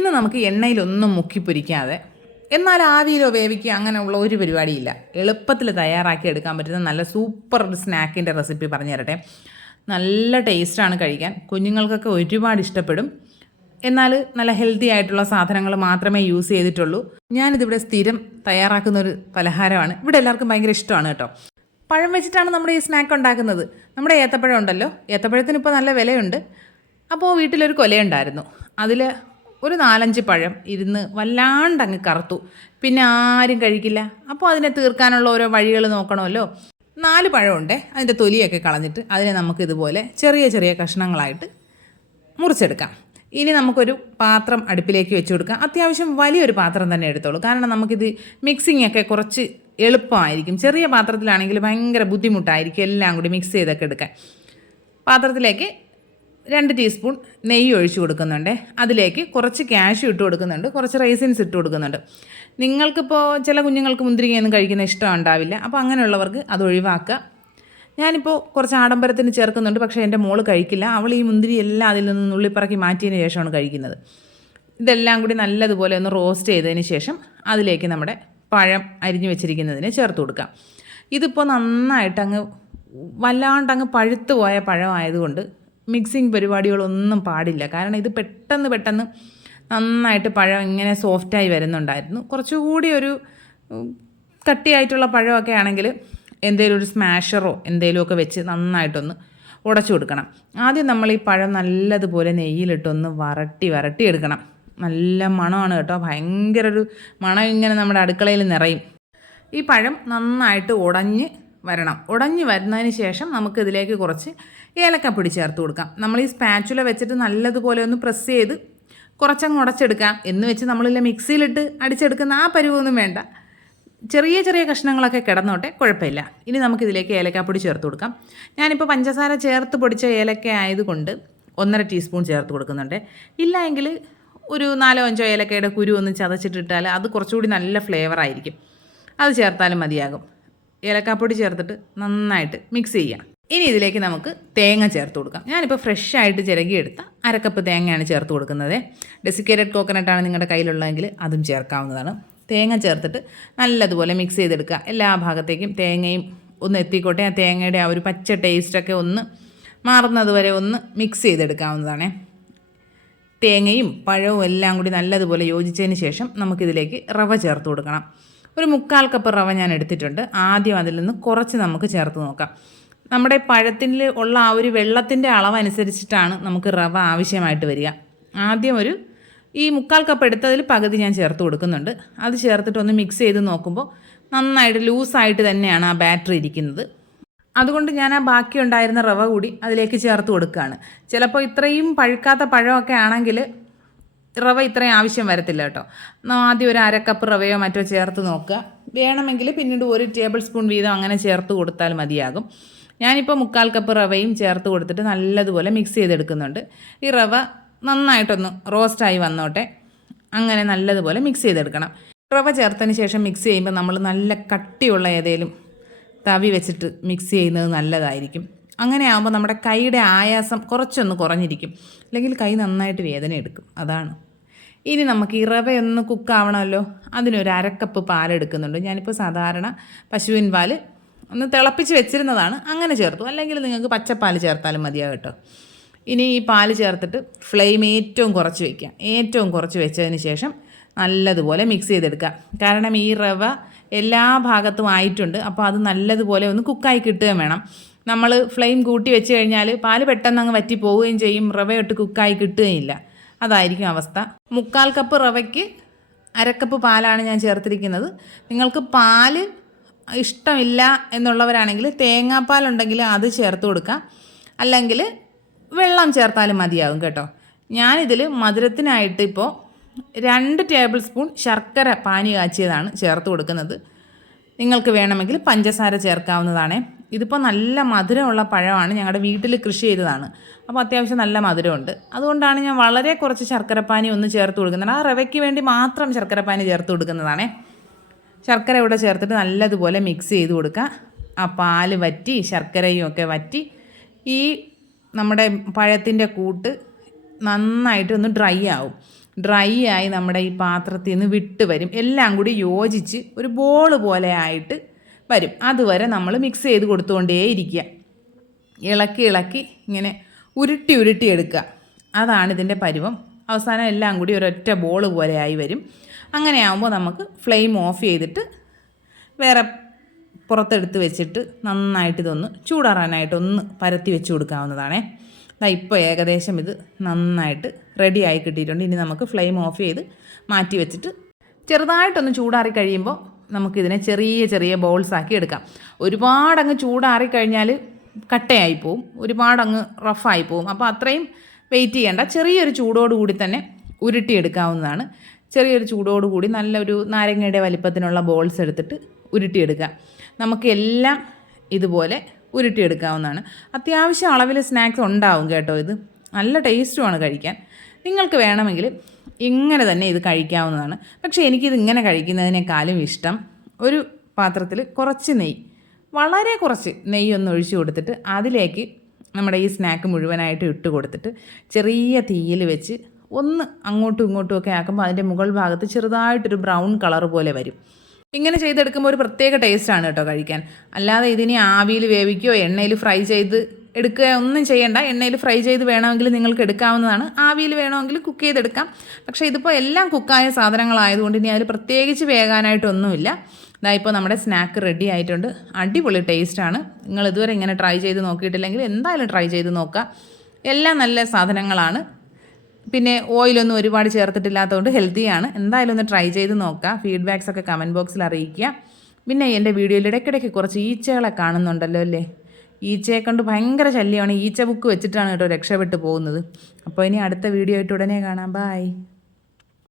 ഇന്ന് നമുക്ക് എണ്ണയിലൊന്നും മുക്കി പൊരിക്കാതെ എന്നാൽ ആവിയിലോ വേവിക്കുക അങ്ങനെയുള്ള ഒരു പരിപാടിയില്ല, എളുപ്പത്തിൽ തയ്യാറാക്കി എടുക്കാൻ പറ്റുന്ന നല്ല സൂപ്പർ സ്നാക്കിൻ്റെ റെസിപ്പി പറഞ്ഞു തരട്ടെ. നല്ല ടേസ്റ്റാണ് കഴിക്കാൻ, കുഞ്ഞുങ്ങൾക്കൊക്കെ ഒരുപാട് ഇഷ്ടപ്പെടും. എന്നാൽ നല്ല ഹെൽത്തി ആയിട്ടുള്ള സാധനങ്ങൾ മാത്രമേ യൂസ് ചെയ്തിട്ടുള്ളൂ. ഞാനിതിവിടെ സ്ഥിരം തയ്യാറാക്കുന്ന ഒരു പലഹാരമാണ്, ഇവിടെ എല്ലാവർക്കും ഭയങ്കര ഇഷ്ടമാണ് കേട്ടോ. പഴം വെച്ചിട്ടാണ് നമ്മുടെ ഈ സ്നാക്ക് ഉണ്ടാക്കുന്നത്. നമ്മുടെ ഏത്തപ്പഴം ഉണ്ടല്ലോ, ഏത്തപ്പഴത്തിന് ഇപ്പോൾ നല്ല വിലയുണ്ട്. അപ്പോൾ വീട്ടിലൊരു കൊലയുണ്ടായിരുന്നു, അതിൽ ഒരു 4-5 പഴം ഇരുന്ന് വല്ലാണ്ടങ്ങ് കറുത്തു. പിന്നെ ആരും കഴിക്കില്ല. അപ്പോൾ അതിനെ തീർക്കാനുള്ള ഓരോ വഴികൾ നോക്കണമല്ലോ. 4 പഴമുണ്ടേ, അതിൻ്റെ തൊലിയൊക്കെ കളഞ്ഞിട്ട് അതിനെ നമുക്ക് ഇതുപോലെ ചെറിയ ചെറിയ കഷ്ണങ്ങളായിട്ട് മുറിച്ചെടുക്കാം. ഇനി നമുക്കൊരു പാത്രം അടുപ്പിലേക്ക് വെച്ച് കൊടുക്കാം. അത്യാവശ്യം വലിയൊരു പാത്രം തന്നെ എടുത്തോളൂ, കാരണം നമുക്കിത് മിക്സിംഗ് ഒക്കെ കുറച്ച് എളുപ്പമായിരിക്കും. ചെറിയ പാത്രത്തിലാണെങ്കിൽ ഭയങ്കര ബുദ്ധിമുട്ടായിരിക്കും എല്ലാം കൂടി മിക്സ് ചെയ്തൊക്കെ എടുക്കാൻ. പാത്രത്തിലേക്ക് 2 ടീസ്പൂൺ നെയ്യ് ഒഴിച്ച് കൊടുക്കുന്നുണ്ട്. അതിലേക്ക് കുറച്ച് കാഷ്യൂ ഇട്ട് കൊടുക്കുന്നുണ്ട്, കുറച്ച് റൈസിൻസ് ഇട്ട് കൊടുക്കുന്നുണ്ട്. നിങ്ങൾക്കിപ്പോൾ ചില കുഞ്ഞുങ്ങൾക്ക് മുന്തിരിങ്ങയൊന്നും കഴിക്കുന്ന ഇഷ്ടം ഉണ്ടാവില്ല, അപ്പോൾ അങ്ങനെയുള്ളവർക്ക് അത് ഒഴിവാക്കുക. ഞാനിപ്പോൾ കുറച്ച് ആഡംബരത്തിന് ചേർക്കുന്നുണ്ട്, പക്ഷേ എൻ്റെ മോള് കഴിക്കില്ല. അവൾ ഈ മുന്തിരി എല്ലാം അതിൽ നിന്ന് നുള്ളിപ്പറക്കി മാറ്റിയതിന് ശേഷമാണ് കഴിക്കുന്നത്. ഇതെല്ലാം കൂടി നല്ലതുപോലെ ഒന്ന് റോസ്റ്റ് ചെയ്തതിന് ശേഷം അതിലേക്ക് നമ്മുടെ പഴം അരിഞ്ഞു വെച്ചിരിക്കുന്നതിന് ചേർത്ത് കൊടുക്കാം. ഇതിപ്പോൾ നന്നായിട്ടങ്ങ് വല്ലാണ്ടങ്ങ് പഴുത്തു പോയ പഴമായതുകൊണ്ട് മിക്സിങ് പരിപാടികളൊന്നും പാടില്ല, കാരണം ഇത് പെട്ടെന്ന് നന്നായിട്ട് പഴം ഇങ്ങനെ സോഫ്റ്റായി വരുന്നുണ്ടായിരുന്നു. കുറച്ചുകൂടി ഒരു കട്ടിയായിട്ടുള്ള പഴമൊക്കെ ആണെങ്കിൽ എന്തെങ്കിലും ഒരു സ്മാഷറോ എന്തെങ്കിലുമൊക്കെ വെച്ച് നന്നായിട്ടൊന്ന് ഉടച്ചു കൊടുക്കണം. ആദ്യം നമ്മൾ ഈ പഴം നല്ലതുപോലെ നെയ്യിലിട്ടൊന്ന് വരട്ടി എടുക്കണം. നല്ല മണമാണ് കേട്ടോ, ഭയങ്കര ഒരു മണം ഇങ്ങനെ നമ്മുടെ അടുക്കളയിൽ നിറയും. ഈ പഴം നന്നായിട്ട് ഉടഞ്ഞ് വരുന്നതിന് ശേഷം നമുക്കിതിലേക്ക് കുറച്ച് ഏലക്കപ്പൊടി ചേർത്ത് കൊടുക്കാം. നമ്മൾ ഈ സ്പാച്ചുല വെച്ചിട്ട് നല്ലതുപോലെ ഒന്ന് പ്രസ് ചെയ്ത് കുറച്ചങ്ങ് ഉടച്ചെടുക്കാം. എന്ന് വെച്ച് നമ്മളില്ല മിക്സിയിലിട്ട് അടിച്ചെടുക്കുന്ന ആ പരുവൊന്നും വേണ്ട. ചെറിയ ചെറിയ കഷ്ണങ്ങളൊക്കെ കിടന്നോട്ടെ, കുഴപ്പമില്ല. ഇനി നമുക്കിതിലേക്ക് ഏലക്കാപ്പൊടി ചേർത്ത് കൊടുക്കാം. ഞാനിപ്പോൾ പഞ്ചസാര ചേർത്ത് പൊടിച്ച ഏലക്ക ആയതുകൊണ്ട് 1.5 ടീസ്പൂൺ ചേർത്ത് കൊടുക്കുന്നുണ്ട്. ഇല്ല എങ്കിൽ ഒരു 4-5 ഏലക്കയുടെ കുരു ഒന്ന് ചതച്ചിട്ടിട്ടാൽ അത് കുറച്ചുകൂടി നല്ല ഫ്ലേവറായിരിക്കും, അത് ചേർത്താലും മതിയാകും. ഏലക്കാപ്പൊടി ചേർത്തിട്ട് നന്നായിട്ട് മിക്സ് ചെയ്യാം. ഇനി ഇതിലേക്ക് നമുക്ക് തേങ്ങ ചേർത്ത് കൊടുക്കാം. ഞാനിപ്പോൾ ഫ്രഷായിട്ട് ചിരകിയെടുത്ത 1/2 കപ്പ് തേങ്ങയാണ് ചേർത്ത് കൊടുക്കുന്നത്. ഡെസിക്കേറ്റഡ് കോക്കനട്ടാണ് നിങ്ങളുടെ കയ്യിലുള്ളതെങ്കിൽ അതും ചേർക്കാവുന്നതാണ്. തേങ്ങ ചേർത്തിട്ട് നല്ലതുപോലെ മിക്സ് ചെയ്തെടുക്കുക. എല്ലാ ഭാഗത്തേക്കും തേങ്ങയും ഒന്ന് എത്തിക്കോട്ടെ. ആ തേങ്ങയുടെ ആ ഒരു പച്ച ടേസ്റ്റൊക്കെ ഒന്ന് മാറുന്നത് വരെ ഒന്ന് മിക്സ് ചെയ്തെടുക്കാവുന്നതാണ്. തേങ്ങയും പഴവും എല്ലാം കൂടി നല്ലതുപോലെ യോജിച്ചതിന് ശേഷം നമുക്കിതിലേക്ക് റവ ചേർത്ത് കൊടുക്കണം. ഒരു 1/4 കപ്പ് റവ ഞാൻ എടുത്തിട്ടുണ്ട്. ആദ്യം അതിൽ നിന്ന് കുറച്ച് നമുക്ക് ചേർത്ത് നോക്കാം. നമ്മുടെ പഴത്തിൽ ഉള്ള ആ ഒരു വെള്ളത്തിൻ്റെ അളവനുസരിച്ചിട്ടാണ് നമുക്ക് റവ ആവശ്യമായിട്ട് വരിക. ആദ്യം ഈ 1/4 കപ്പ് എടുത്തതിൽ പകുതി ഞാൻ ചേർത്ത് കൊടുക്കുന്നുണ്ട്. അത് ചേർത്തിട്ടൊന്ന് മിക്സ് ചെയ്ത് നോക്കുമ്പോൾ നന്നായിട്ട് ലൂസായിട്ട് തന്നെയാണ് ആ ബാറ്ററി ഇരിക്കുന്നത്. അതുകൊണ്ട് ഞാൻ ആ ബാക്കി ഉണ്ടായിരുന്ന റവ കൂടി അതിലേക്ക് ചേർത്ത് കൊടുക്കുകയാണ്. ചിലപ്പോൾ ഇത്രയും പഴുക്കാത്ത പഴമൊക്കെ ആണെങ്കിൽ റവ ഇത്രയും ആവശ്യം വരത്തില്ല കേട്ടോ. ആദ്യം ഒരു 1/2 കപ്പ് റവയോ മറ്റോ ചേർത്ത് നോക്കുക. വേണമെങ്കിൽ പിന്നീട് 1 ടേബിൾ സ്പൂൺ വീതം അങ്ങനെ ചേർത്ത് കൊടുത്താൽ മതിയാകും. ഞാനിപ്പോൾ 1/4 കപ്പ് റവയും ചേർത്ത് കൊടുത്തിട്ട് നല്ലതുപോലെ മിക്സ് ചെയ്തെടുക്കുന്നുണ്ട്. ഈ റവ നന്നായിട്ടൊന്ന് റോസ്റ്റായി വന്നോട്ടെ, അങ്ങനെ നല്ലതുപോലെ മിക്സ് ചെയ്തെടുക്കണം. റവ ചേർത്തതിന് ശേഷം മിക്സ് ചെയ്യുമ്പോൾ നമ്മൾ നല്ല കട്ടിയുള്ള ഏതെങ്കിലും തവി വെച്ചിട്ട് മിക്സ് ചെയ്യുന്നത് നല്ലതായിരിക്കും. അങ്ങനെ ആകുമ്പോൾ നമ്മുടെ കൈയുടെ ആയാസം കുറച്ചൊന്ന് കുറഞ്ഞിരിക്കും, അല്ലെങ്കിൽ കൈ നന്നായിട്ട് വേദന എടുക്കും, അതാണ്. ഇനി നമുക്ക് ഈ റവയൊന്ന് കുക്കാവണമല്ലോ, അതിനൊരു 1/2 കപ്പ് പാലെടുക്കുന്നുണ്ട്. ഞാനിപ്പോൾ സാധാരണ പശുവിൻ പാൽ ഒന്ന് തിളപ്പിച്ച് വെച്ചിരുന്നതാണ്, അങ്ങനെ ചേർത്തു. അല്ലെങ്കിൽ നിങ്ങൾക്ക് പച്ചപ്പാൽ ചേർത്താലും മതിയാകും കേട്ടോ. ഇനി ഈ പാല് ചേർത്തിട്ട് ഫ്ലെയിം ഏറ്റവും കുറച്ച് വയ്ക്കുക. ഏറ്റവും കുറച്ച് വെച്ചതിന് ശേഷം നല്ലതുപോലെ മിക്സ് ചെയ്തെടുക്കുക. കാരണം ഈ റവ എല്ലാ ഭാഗത്തും ആയിട്ടുണ്ട്, അപ്പോൾ അത് നല്ലതുപോലെ ഒന്ന് കുക്കായി കിട്ടുകയും വേണം. നമ്മൾ ഫ്ലെയിം കൂട്ടി വെച്ച് കഴിഞ്ഞാൽ പാല് പെട്ടെന്ന് അങ്ങ് വറ്റി പോവുകയും ചെയ്യും, റവയൊട്ട് കുക്കായി കിട്ടുകയില്ല. അതായിരിക്കും അവസ്ഥ. 1/4 കപ്പ് റവയ്ക്ക് 1/2 കപ്പ് പാലാണ് ഞാൻ ചേർത്തിരിക്കുന്നത്. നിങ്ങൾക്ക് പാല് ഇഷ്ടമില്ല എന്നുള്ളവരാണെങ്കിൽ തേങ്ങാപ്പാലുണ്ടെങ്കിൽ അത് ചേർത്ത് കൊടുക്കാം, അല്ലെങ്കിൽ വെള്ളം ചേർത്താലും മതിയാകും കേട്ടോ. ഞാനിതിൽ മധുരത്തിനായിട്ട് ഇപ്പോൾ 2 ടേബിൾ സ്പൂൺ ശർക്കര പാനി കാച്ചിയതാണ് ചേർത്ത് കൊടുക്കുന്നത്. നിങ്ങൾക്ക് വേണമെങ്കിൽ പഞ്ചസാര ചേർക്കാവുന്നതാണ്. ഇതിപ്പോൾ നല്ല മധുരമുള്ള പഴമാണ്, ഞങ്ങളുടെ വീട്ടിൽ കൃഷി ചെയ്തതാണ്, അപ്പോൾ അത്യാവശ്യം നല്ല മധുരമുണ്ട്. അതുകൊണ്ടാണ് ഞാൻ വളരെ കുറച്ച് ശർക്കരപ്പാനി ഒന്ന് ചേർത്ത് കൊടുക്കുന്നത്. ആ റവയ്ക്ക് വേണ്ടി മാത്രം ശർക്കരപ്പാനി ചേർത്ത് കൊടുക്കുന്നതാണ്. ശർക്കര ഇവിടെ ചേർത്തിട്ട് നല്ലതുപോലെ മിക്സ് ചെയ്ത് കൊടുക്കുക. ആ പാല് വറ്റി ശർക്കരയും ഒക്കെ വറ്റി ഈ നമ്മുടെ പഴത്തിൻ്റെ കൂട്ട് നന്നായിട്ടൊന്ന് ഡ്രൈ ആവും. ഡ്രൈ ആയി നമ്മുടെ ഈ പാത്രത്തിൽ നിന്ന് വിട്ട് വരും. എല്ലാം കൂടി യോജിച്ച് ഒരു ബോൾ പോലെ ആയിട്ട് വരും. അതുവരെ നമ്മൾ മിക്സ് ചെയ്ത് കൊടുത്തുകൊണ്ടേയിരിക്കുക. ഇളക്കി ഇളക്കി ഇങ്ങനെ ഉരുട്ടി ഉരുട്ടി എടുക്കുക. അതാണ് ഇതിൻ്റെ പരുവം. അവസാനം എല്ലാം കൂടി ഒരൊറ്റ ബോൾ പോലെ ആയി വരും. അങ്ങനെ ആകുമ്പോൾ നമുക്ക് ഫ്ലെയിം ഓഫ് ചെയ്തിട്ട് വേറെ പുറത്തെടുത്ത് വെച്ചിട്ട് നന്നായിട്ട് ഇതൊന്ന് ചൂടാറാനായിട്ടൊന്ന് പരത്തി വെച്ച് കൊടുക്കാവുന്നതാണേ. ഇപ്പോൾ ഏകദേശം ഇത് നന്നായിട്ട് റെഡി ആയി കിട്ടിയിട്ടുണ്ട്. ഇനി നമുക്ക് ഫ്ലെയിം ഓഫ് ചെയ്ത് മാറ്റി വെച്ചിട്ട് ചെറുതായിട്ടൊന്ന് ചൂടാറി കഴിയുമ്പോൾ നമുക്കിതിനെ ചെറിയ ചെറിയ ബോൾസാക്കി എടുക്കാം. ഒരുപാടങ്ങ് ചൂടാറി കഴിഞ്ഞാൽ കട്ടയായി പോവും, ഒരുപാടങ്ങ് റഫായി പോവും. അപ്പോൾ അത്രയും വെയിറ്റ് ചെയ്യേണ്ട. ചെറിയൊരു ചൂടോടുകൂടി തന്നെ ഉരുട്ടിയെടുക്കാവുന്നതാണ്. ചെറിയൊരു ചൂടോടുകൂടി നല്ലൊരു നാരങ്ങയുടെ വലിപ്പത്തിനുള്ള ബോൾസ് എടുത്തിട്ട് ഉരുട്ടിയെടുക്കുക. നമുക്ക് എല്ലാം ഇതുപോലെ ഉരുട്ടിയെടുക്കാവുന്നതാണ്. അത്യാവശ്യം അളവിൽ സ്നാക്സ് ഉണ്ടാവും കേട്ടോ. ഇത് നല്ല ടേസ്റ്റുമാണ് കഴിക്കാൻ. നിങ്ങൾക്ക് വേണമെങ്കിൽ ഇങ്ങനെ തന്നെ ഇത് കഴിക്കാവുന്നതാണ്. പക്ഷേ എനിക്കിത് ഇങ്ങനെ കഴിക്കുന്നതിനേക്കാളും ഇഷ്ടം ഒരു പാത്രത്തിൽ കുറച്ച് നെയ്യ്, വളരെ കുറച്ച് നെയ്യൊന്ന് ഒഴിച്ച് കൊടുത്തിട്ട് അതിലേക്ക് നമ്മുടെ ഈ സ്നാക്ക് മുഴുവനായിട്ട് ഇട്ട് കൊടുത്തിട്ട് ചെറിയ തീയിൽ വെച്ച് ഒന്ന് അങ്ങോട്ടും ഇങ്ങോട്ടും ഒക്കെ ആക്കുമ്പോൾ അതിൻ്റെ മുകൾ ഭാഗത്ത് ചെറുതായിട്ടൊരു ബ്രൗൺ കളർ പോലെ വരും. ഇങ്ങനെ ചെയ്തെടുക്കുമ്പോൾ ഒരു പ്രത്യേക ടേസ്റ്റാണ് കേട്ടോ കഴിക്കാൻ. അല്ലാതെ ഇതിനെ ആവിയിൽ വേവിക്കുകയോ എണ്ണയിൽ ഫ്രൈ ചെയ്ത് എടുക്കുക ഒന്നും ചെയ്യേണ്ട. എണ്ണയിൽ ഫ്രൈ ചെയ്ത് വേണമെങ്കിൽ നിങ്ങൾക്ക് എടുക്കാവുന്നതാണ്. ആവിയിൽ വേണമെങ്കിൽ കുക്ക് ചെയ്തെടുക്കാം. പക്ഷേ ഇതിപ്പോൾ എല്ലാം കുക്കായ സാധനങ്ങളായതുകൊണ്ട് ഇനി അതിൽ പ്രത്യേകിച്ച് വേകാനായിട്ടൊന്നുമില്ല. ഇപ്പോൾ നമ്മുടെ സ്നാക്ക് റെഡി ആയിട്ടുണ്ട്. അടിപൊളി ടേസ്റ്റാണ്. നിങ്ങൾ ഇതുവരെ ഇങ്ങനെ ട്രൈ ചെയ്ത് നോക്കിയിട്ടില്ലെങ്കിൽ എന്തായാലും ട്രൈ ചെയ്ത് നോക്കുക. എല്ലാം നല്ല സാധനങ്ങളാണ്. പിന്നെ ഓയിലൊന്നും ഒരുപാട് ചേർത്തിട്ടില്ലാത്തതുകൊണ്ട് ഹെൽത്തിയാണ്. എന്തായാലും ഒന്ന് ട്രൈ ചെയ്ത് നോക്കുക. ഫീഡ്ബാക്സൊക്കെ കമൻറ്റ് ബോക്സിൽ അറിയിക്കുക. പിന്നെ എൻ്റെ വീഡിയോയിൽ ഇടയ്ക്കിടയ്ക്ക് കുറച്ച് ഈച്ചകളെ കാണുന്നുണ്ടല്ലോ അല്ലേ? ഈച്ചയെ കൊണ്ട് ഭയങ്കര ശല്യമാണ്. ഈച്ച ബുക്ക് വെച്ചിട്ടാണ് കേട്ടോ രക്ഷപ്പെട്ടു പോകുന്നത്. അപ്പോൾ ഇനി അടുത്ത വീഡിയോ ആയിട്ട് ഉടനെ കാണാം. ബായ്.